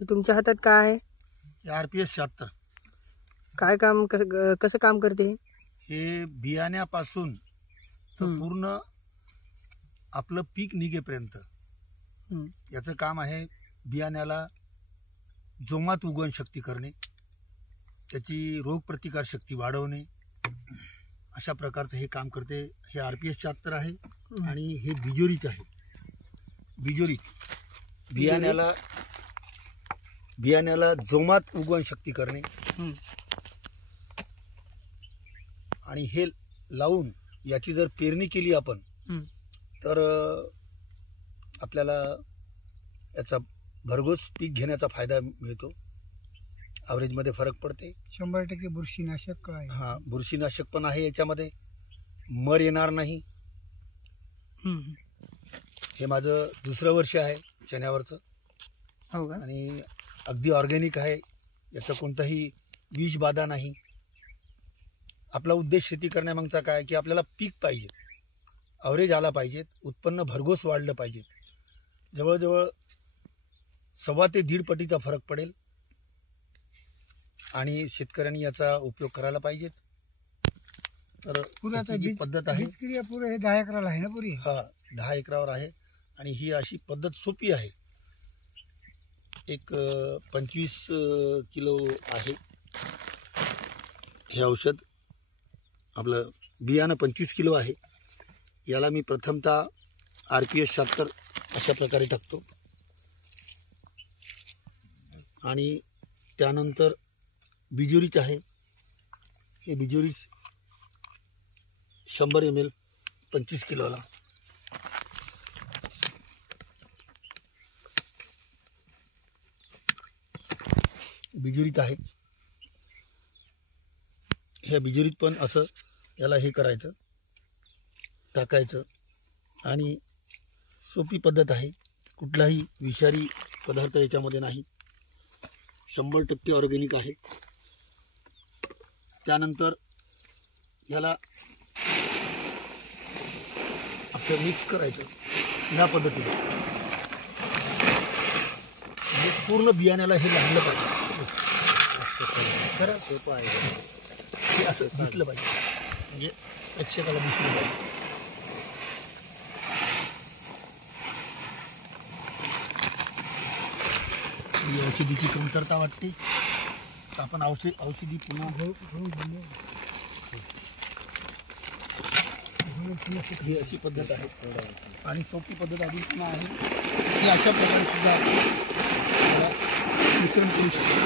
हे तुमच्या हातात काय आहे? RPS 76 काय काम कसं काम करते हे? हे बियाण्यापासून तर पूर्ण आपलं पीक निघेपर्यंत याचं काम आहे. बियाण्याला जोमात उगवण शक्ती करणे, त्याची रोगप्रतिकार शक्ती वाढवणे, अशा प्रकारचं हे काम करते. हे RPS 76 आहे आणि हे बिजोरीच आहे. बिजोरीत बियाण्याला जोमात उगवण शक्ती करणे आणि हे लावून याची जर पेरणी केली आपण तर आपल्याला याचा भरघोस पीक घेण्याचा फायदा मिळतो. ॲव्हरेजमध्ये फरक पडते. 100% बुरशीनाशक आहे. हां, बुरशीनाशक पण आहे याच्यामध्ये. मर येणार नाही. हे माझं दुसरं वर्ष आहे चण्यावरचं. हो का? आणि अगदी ऑर्गॅनिक आहे. याचा कोणताही विष बाधा नाही. आपला उद्देश शेती करण्यामागचा काय की आपल्याला पीक पाहिजे, ॲव्हरेज आला पाहिजे, उत्पन्न भरघोस वाढलं पाहिजे. जवळजवळ 1.25 ते 1.5 पटीचा फरक पडेल आणि शेतकऱ्यांनी याचा उपयोग करायला पाहिजे. तर ही पद्धत आहे. पुरे हे 10 एकराला आहे ना पुरी? हा, 10 एकरावर आहे आणि ही अशी पद्धत सोपी आहे. एक 25 किलो आहे हे औषध. आपलं बियाणं 25 किलो आहे. याला मी प्रथमतः RPS 76 अशा प्रकारे टाकतो आणि त्यानंतर बिजोरीच आहे. हे बिजोरी 100 ml 25 किलोला. बिजोरीत आहे. ह्या बिजोरीत पण असं याला हे करायचं, टाकायचं आणि सोपी पद्धत आहे. कुठलाही विषारी पदार्थ याच्यामध्ये नाही. 100% ऑर्गॅनिक आहे. त्यानंतर याला असं मिक्स करायचं ह्या पद्धतीने. म्हणजे पूर्ण बियाण्याला हे लागलं पाहिजे. खरं सोपं आहे. हे असं दिसलं पाहिजे, म्हणजे प्रेक्षकाला दिसलं पाहिजे. औषधीची कमतरता वाटते तर आपण औषधी पुन्हा ही अशी पद्धत आहे आणि सोपी पद्धत अजून पुन्हा आहे. ही अशा प्रकारे सुद्धा मिश्रण करू शकतो.